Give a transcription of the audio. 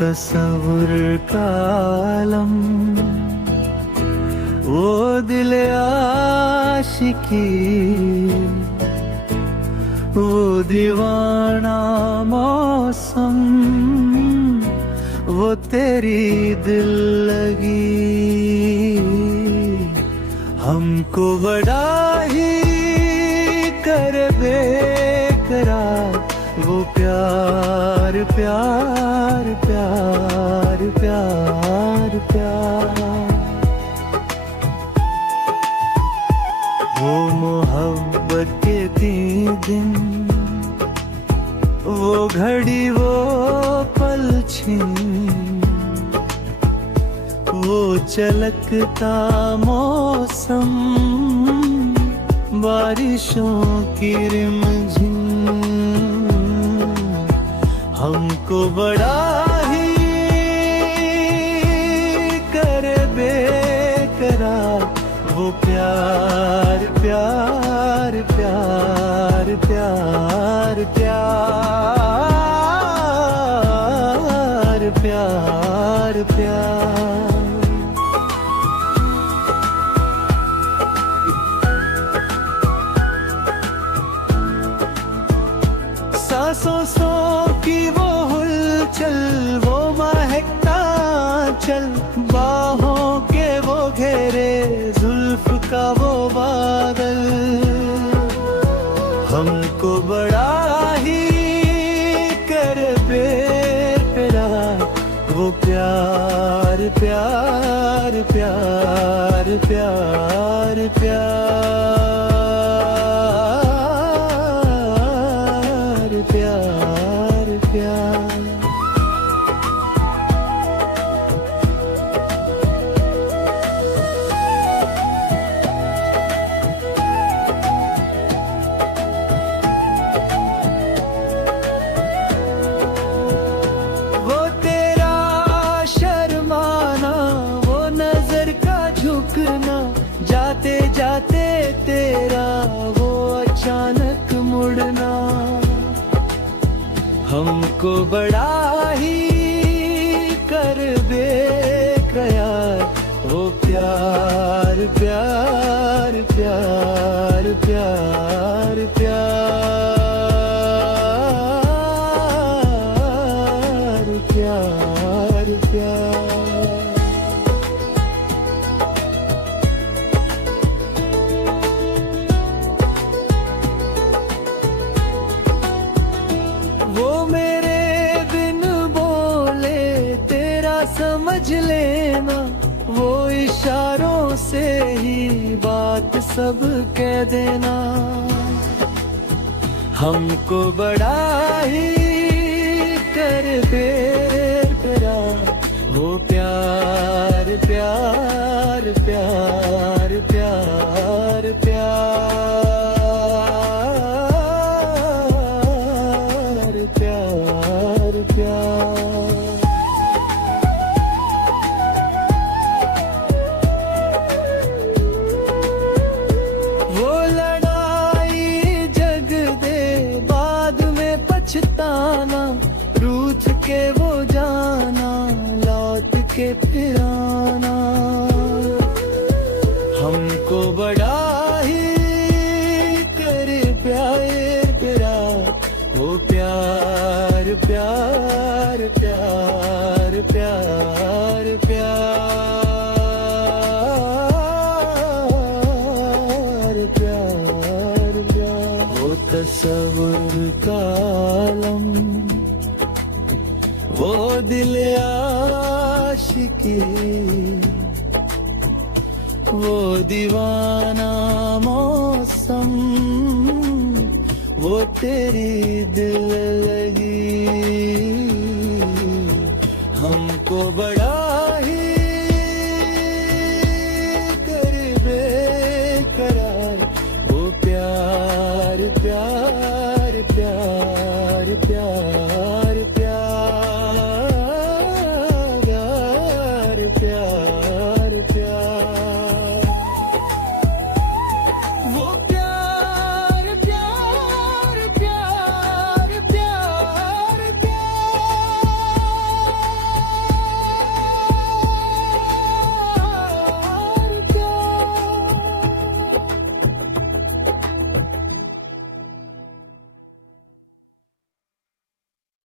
तस्वुर का आलम, वो दिल आशिकी, वो दीवाना मौसम, वो तेरी दिल लगी। हमको बड़ा ही कर बेकरार वो प्यार प्यार प्यार प्यार प्यार। वो मोहब्बत के 3 दिन, वो घड़ी वो पल छीन, वो चलकता मौसम, बारिशों की रिमझिम। हमको बड़ा ही कर बेकरार वो प्यार प्यार प्यार प्यार प्यार प्यार प्यार। सांसों सो की वो हुलचल, वो महकता चल, बाहों के वो घेरे, जुल्फ का वो बादल। हमको बड़ा ही कर बेकरार वो प्यार प्यार प्यार प्यार प्यार प्यार प्यार। वो तेरा शर्माना, वो नजर का झुकना, जाते जाते तेरा वो अचानक मुड़ना। हमको बड़ा ही कर बेकरार वो प्यार प्यार प्यार प्यार प्यार प्यार प्यार। वो मेरे बिन बोले तेरा समझ लेना, वो इशारों से ही बात सब कह देना। हमको बड़ा ही कर बेकरार वो प्यार प्यार प्यार प्यार प्यार प्यार प्यार। वो लड़ाई जग दे बाद में पछताना, रूठ के वो जाना, लौट के फिर आना। हमको बड़ा ही कर प्यार वो प्यार प्यार प्यार प्यार प्यार प्यार प्यार। वो तस्वुर का आलम, वो दिल आशिकी, वो दीवाना मौसम, वो तेरी दिल लगी। हमको बड़ा ही कर बेकरार वो प्यार प्यार प्यार प्यार प्यार प्यार प्यार।